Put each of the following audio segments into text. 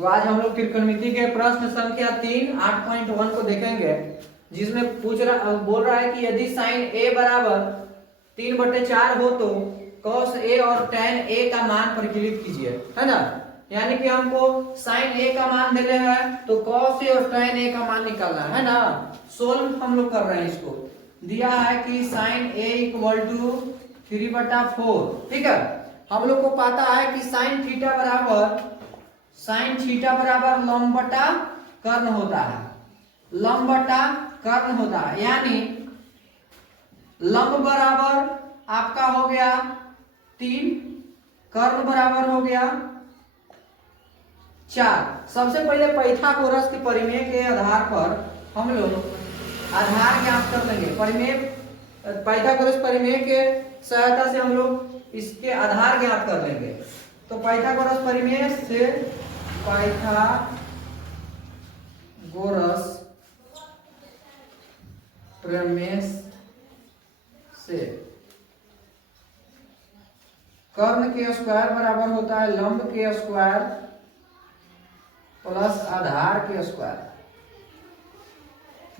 तो आज हम लोग त्रिकोणमिति के प्रश्न संख्या 3 8.1 को देखेंगे, जिसमें बोल रहा है कि यदि साइन ए बराबर 3/4 हो तो कॉस ए और टैन ए का मान परिकलित कीजिए, है ना। यानी कि हमको साइन ए का मान देने हैं तो कॉस ए और टैन ए का मान निकालना है ना। सोल्व हम लोग कर रहे हैं। इसको दिया है कि साइन ए इक्वल टू 3/4, ठीक है। हम लोग को पता है कि साइन थीटा बराबर लंब बटा कर्ण होता है, लंब बटा कर्ण होता है। यानी लंब बराबर आपका हो गया 3, कर्ण बराबर हो गया 4। सबसे पहले पाइथागोरस के परिमेय के आधार पर हम लोग आधार ज्ञात कर लेंगे। परिमेय पाइथागोरस परिमेय के सहायता से हम लोग इसके आधार ज्ञात कर लेंगे। तो पाइथागोरस परिमेय से कर्ण के स्क्वायर बराबर होता है लंब के स्क्वायर प्लस आधार के स्क्वायर,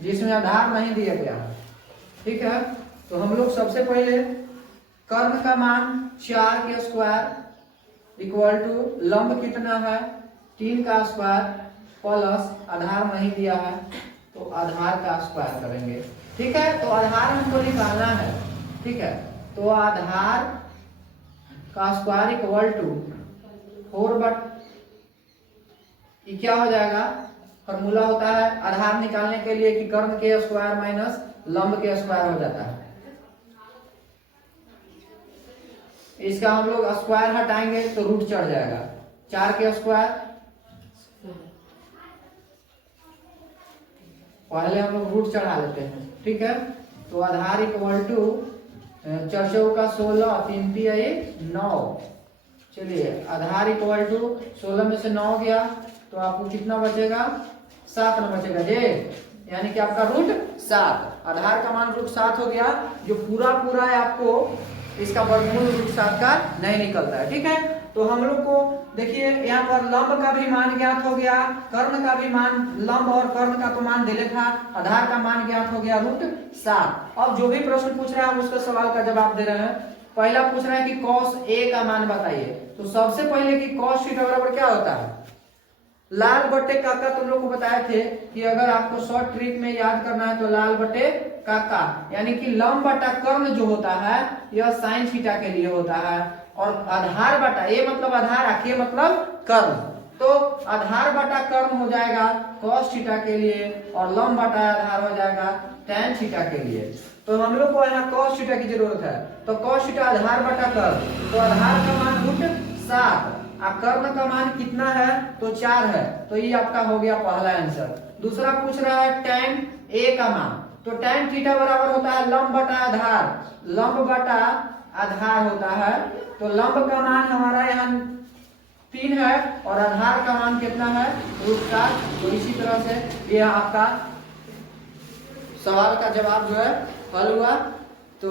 जिसमें आधार नहीं दिया गया है, ठीक है। तो हम लोग सबसे पहले कर्ण का मान 4 के स्क्वायर इक्वल टू लंब कितना है 3 का स्क्वायर प्लस आधार नहीं दिया है तो आधार का स्क्वायर करेंगे, ठीक है। तो आधार हमको निकालना है, ठीक है। तो आधार का स्क्वायर इक्वल टू 4 ये क्या हो जाएगा, फॉर्मूला होता है आधार निकालने के लिए कि कर्ण के स्क्वायर माइनस लंब के स्क्वायर हो जाता है। इसका हम लोग स्क्वायर हटाएंगे तो रूट चढ़ जाएगा। 4 के स्क्वायर पहले हम लोग रूट चढ़ा लेते हैं, ठीक है। तो आधार इक्वल टू 4 का 16 3 3 9। चलिए आधार इक्वल टू 16 में से 9 गया तो आपको कितना बचेगा 7 न बचेगा जी, यानी कि आपका रूट 7। आधार का मान रूट 7 हो गया। जो पूरा है आपको इसका वर्गमूल रूट 7 का नहीं निकलता है, ठीक है। तो हम लोग को देखिए यहाँ पर लंब का भी मान ज्ञात हो गया, कर्ण का भी मान, लंब और कर्ण का तो मान दिले था, आधार का मान ज्ञात हो गया रूट 7। अब जो भी प्रश्न पूछ रहा है हम उसका सवाल का जवाब दे रहे हैं। पहला पूछ रहा है कि कॉस ए का मान बताइए। तो सबसे पहले कि कॉस थीटा बराबर क्या होता है, लाल बट्टे काका तुम लोग को बताए थे कि अगर आपको शॉर्ट ट्रिक में याद करना है तो लाल बट्टे काका, यानी कि लंब बटा कर्ण जो होता है यह साइन थीटा के लिए होता है, और आधार बटा ए मतलब आधार, के मतलब कर्ण, तो आधार बटा कर्ण हो जाएगा कॉस थीटा के लिए और लंब बटा आधार हो जाएगा टैन थीटा के लिए। तो हम लोग को यहाँ कॉस थीटा की जरूरत है, तो कॉस थीटा आधार बटा कर्ण, तो आधार का मान रूट 7 और कर्ण का मान कितना है तो 4 है। तो ये आपका हो गया पहला आंसर। दूसरा पूछ रहा है टैन ए का मान। तो टैन थीटा बराबर होता है लंब बटा आधार, लंब बटा आधार होता है। तो लंब का मान हमारा यहाँ 3 है और आधार का मान कितना है रूट 7। तो इसी तरह से ये आपका सवाल का जवाब जो है हल हुआ। तो